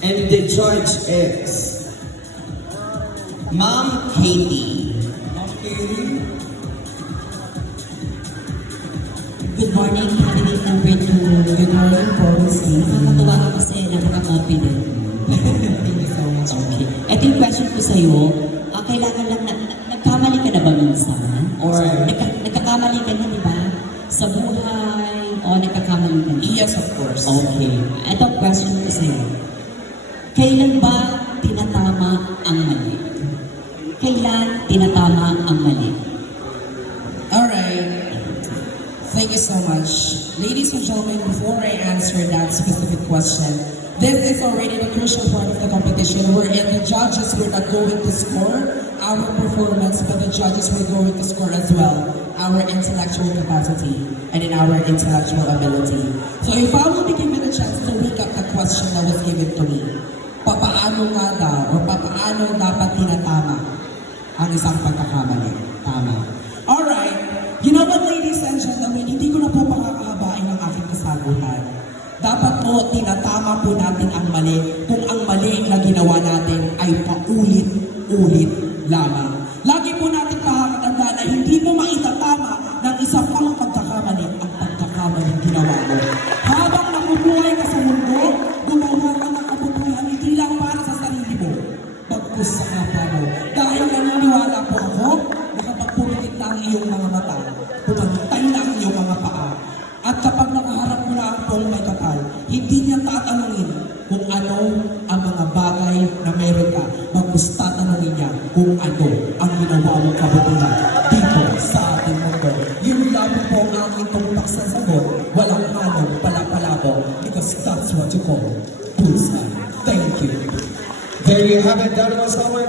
And the judge is Ma'am Katie. Okay. Good morning, candidate number 2. Good morning po, Miss Lee. Nakakatuwa ka kasi napaka-confident. Thank you so much. Okay. Ito yung question ko sa'yo. Kailangan lang nagkamali ka na ba minsan? Or nagkakamali ka na, di ba? Sa buhay, o nagkakamali ka na? Yes, of course. Okay. Ito ang question ko sa'yo. Kailan ba tinatama ang mali? Kailan tinatama ang mali? Alright. Thank you so much. Ladies and gentlemen, before I answer that specific question, this is already the crucial part of the competition wherein the judges were not going to score our performance, but the judges were going to score as well our intellectual capacity and in our intellectual ability. So if I will be given a chance to recap the question that was given to me, papaano nga daw or papaano dapat tinatama ang isang pagkakamali? Tama. Alright. You know what, ladies and gentlemen, hindi ko na po pakakahabain ang aking kasagutan. Dapat po, tinatama po natin ang mali kung ang mali na ginawa natin ay paulit-ulit lamang. Lagi po natin pakakatanda na hindi mo maitatama ng isa pang pagkakamali ang pagkakamaling ginawa mo. Habang nakubuhay ka sa mundo, gumawa ka ng kabubuhan hindi lang para sa sarili mo, bagkus sa kapwa mo. Dahil naniniwala po ako, na kapag pumilit na ang iyong mga mata, pumantay na ang iyong mga paa. At kapag nakaharap mo na ang pong may kapal, hindi niya tatanungin kung ano ang mga bagay na meron ka. Bagkus tatanungin niya kung ano ang ginawa mong kabutihan dito sa ating mundo. Yun lang po ang aking tumpak sa sagot. Walang anong palapalabo because that's what you call bullseye. Thank you. There you have it. That was our